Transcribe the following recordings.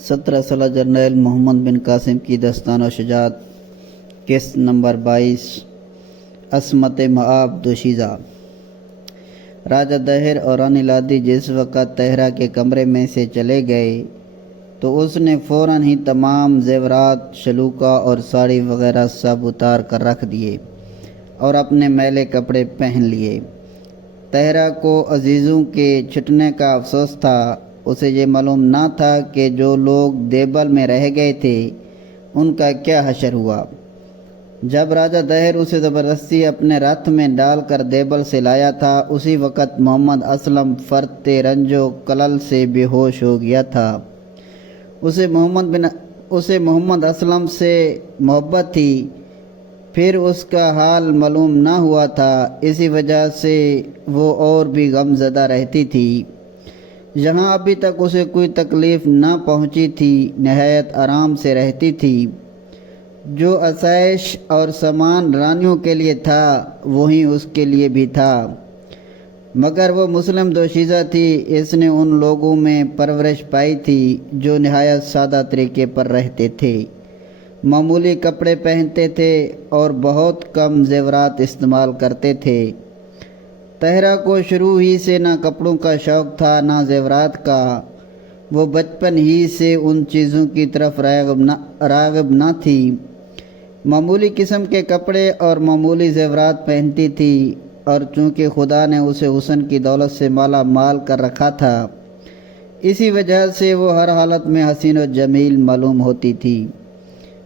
17 سالہ جرنیل محمد بن قاسم کی داستان و شجاعت۔ قسط نمبر 22 عصمت مآب دوشیزہ۔ راجہ دہر اور رانی لادی جس وقت طہرا کے کمرے میں سے چلے گئے تو اس نے فوراً ہی تمام زیورات، شلوکا اور ساڑی وغیرہ سب اتار کر رکھ دیے اور اپنے میلے کپڑے پہن لیے۔ طہرا کو عزیزوں کے چھٹنے کا افسوس تھا۔ اسے یہ معلوم نہ تھا کہ جو لوگ دیبل میں رہ گئے تھے ان کا کیا حشر ہوا۔ جب راجہ دہر اسے زبردستی اپنے رتھ میں ڈال کر دیبل سے لایا تھا، اسی وقت محمد اسلم فرط رنج و کلل سے بے ہوش ہو گیا تھا۔ اسے محمد اسلم سے محبت تھی، پھر اس کا حال معلوم نہ ہوا تھا، اسی وجہ سے وہ اور بھی غم زدہ رہتی تھی۔ جہاں ابھی تک اسے کوئی تکلیف نہ پہنچی تھی، نہایت آرام سے رہتی تھی۔ جو آسائش اور سامان رانیوں کے لیے تھا وہی اس کے لیے بھی تھا، مگر وہ مسلم دوشیزہ تھی۔ اس نے ان لوگوں میں پرورش پائی تھی جو نہایت سادہ طریقے پر رہتے تھے، معمولی کپڑے پہنتے تھے اور بہت کم زیورات استعمال کرتے تھے۔ طہرا کو شروع ہی سے نہ کپڑوں کا شوق تھا نہ زیورات کا۔ وہ بچپن ہی سے ان چیزوں کی طرف راغب نہ تھی۔ معمولی قسم کے کپڑے اور معمولی زیورات پہنتی تھی، اور چونکہ خدا نے اسے حسن کی دولت سے مالا مال کر رکھا تھا، اسی وجہ سے وہ ہر حالت میں حسین و جمیل معلوم ہوتی تھی۔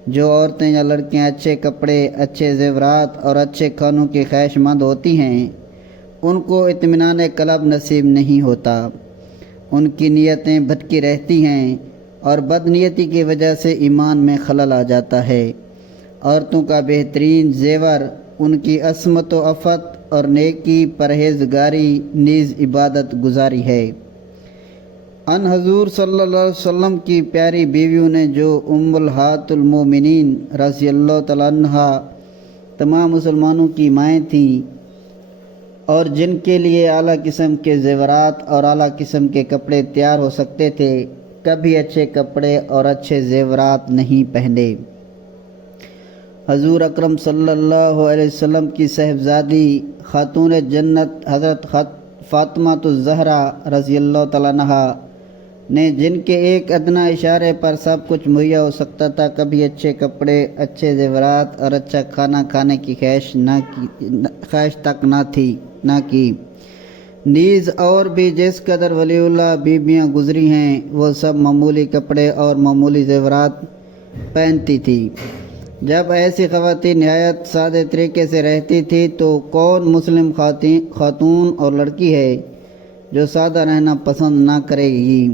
جو عورتیں یا لڑکیاں اچھے کپڑے، اچھے زیورات اور اچھے کھانوں کی خواہش مند ہوتی ہیں، ان کو اطمینان قلب نصیب نہیں ہوتا۔ ان کی نیتیں بھٹکی رہتی ہیں اور بدنیتی کی وجہ سے ایمان میں خلل آ جاتا ہے۔ عورتوں کا بہترین زیور ان کی عصمت و عفت اور نیکی، پرہیزگاری نیز عبادت گزاری ہے۔ ان حضور صلی اللہ علیہ وسلم کی پیاری بیویوں نے جو امہات المومنین رضی اللہ تعالیٰ عنہا تمام مسلمانوں کی مائیں تھیں اور جن کے لیے اعلیٰ قسم کے زیورات اور اعلیٰ قسم کے کپڑے تیار ہو سکتے تھے، کبھی اچھے کپڑے اور اچھے زیورات نہیں پہنے۔ حضور اکرم صلی اللہ علیہ وسلم کی صاحبزادی خاتون جنت حضرت فاطمہ الزہرا رضی اللہ تعالیٰ عنہا نے، جن کے ایک ادنیٰ اشارے پر سب کچھ مہیا ہو سکتا تھا، کبھی اچھے کپڑے، اچھے زیورات اور اچھا کھانا کھانے کی خواہش تک نہ کی۔ نیز اور بھی جس قدر ولی اللہ بیویاں گزری ہیں، وہ سب معمولی کپڑے اور معمولی زیورات پہنتی تھی۔ جب ایسی خواتین نہایت سادے طریقے سے رہتی تھی تو کون مسلم خاتون اور لڑکی ہے جو سادہ رہنا پسند نہ کرے گی؟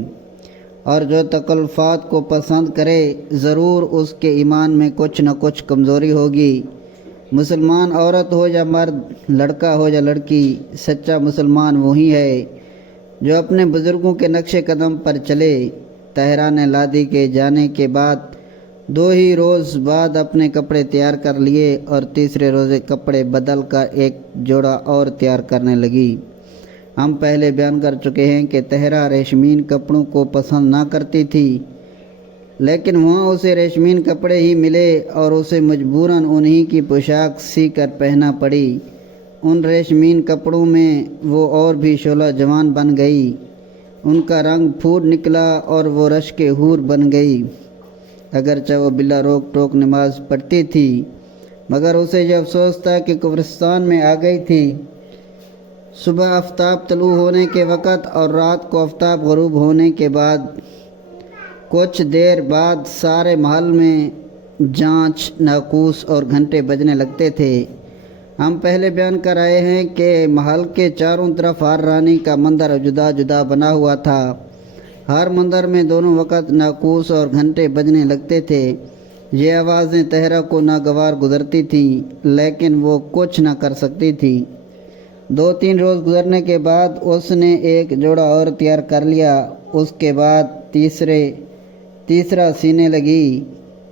اور جو تکلفات کو پسند کرے، ضرور اس کے ایمان میں کچھ نہ کچھ کمزوری ہوگی۔ مسلمان عورت ہو یا مرد، لڑکا ہو یا لڑکی، سچا مسلمان وہی ہے جو اپنے بزرگوں کے نقش قدم پر چلے۔ طہرا نے لادی کے جانے کے بعد 2 ہی روز بعد اپنے کپڑے تیار کر لیے اور تیسرے روز کپڑے بدل کر ایک جوڑا اور تیار کرنے لگی۔ ہم پہلے بیان کر چکے ہیں کہ طہرا ریشمین کپڑوں کو پسند نہ کرتی تھی، لیکن وہاں اسے ریشمین کپڑے ہی ملے اور اسے مجبوراً انہی کی پوشاک سی کر پہننا پڑی۔ ان ریشمین کپڑوں میں وہ اور بھی شعلہ جوان بن گئی، ان کا رنگ پھوٹ نکلا اور وہ رشک حور بن گئی۔ اگرچہ وہ بلا روک ٹوک نماز پڑھتی تھی، مگر اسے یہ افسوس تھا کہ کفرستان میں آ گئی تھی۔ صبح آفتاب طلوع ہونے کے وقت اور رات کو آفتاب غروب ہونے کے بعد کچھ دیر بعد سارے محل میں جانچ، ناقوس اور گھنٹے بجنے لگتے تھے۔ ہم پہلے بیان کر آئے ہیں کہ محل کے چاروں طرف ہر رانی کا مندر جدا جدا بنا ہوا تھا۔ ہر مندر میں دونوں وقت ناقوس اور گھنٹے بجنے لگتے تھے۔ یہ آوازیں طہرا کو ناگوار گزرتی تھیں، لیکن وہ کچھ نہ کر سکتی تھی۔ 2-3 روز گزرنے کے بعد اس نے ایک جوڑا اور تیار کر لیا۔ اس کے بعد تیسرا سینے لگی۔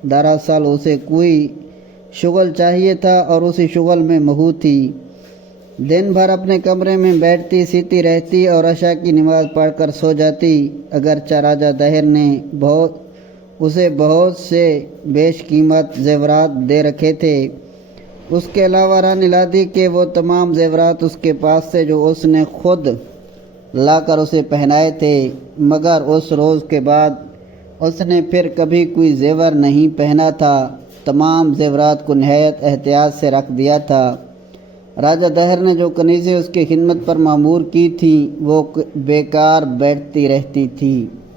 دراصل اسے کوئی شغل چاہیے تھا اور اسی شغل میں مہو تھی۔ دن بھر اپنے کمرے میں بیٹھتی، سیتی رہتی اور عشاء کی نماز پڑھ کر سو جاتی۔ اگرچہ راجہ دہر نے اسے بہت سے بیش قیمت زیورات دے رکھے تھے۔ اس کے علاوہ رانی لادی کے وہ تمام زیورات اس کے پاس تھے جو اس نے خود لا کر اسے پہنائے تھے، مگر اس روز کے بعد اس نے پھر کبھی کوئی زیور نہیں پہنا تھا، تمام زیورات کو نہایت احتیاط سے رکھ دیا تھا۔ راجہ دہر نے جو کنیزیں اس کی خدمت پر معمور کی تھیں وہ بیکار بیٹھتی رہتی تھیں۔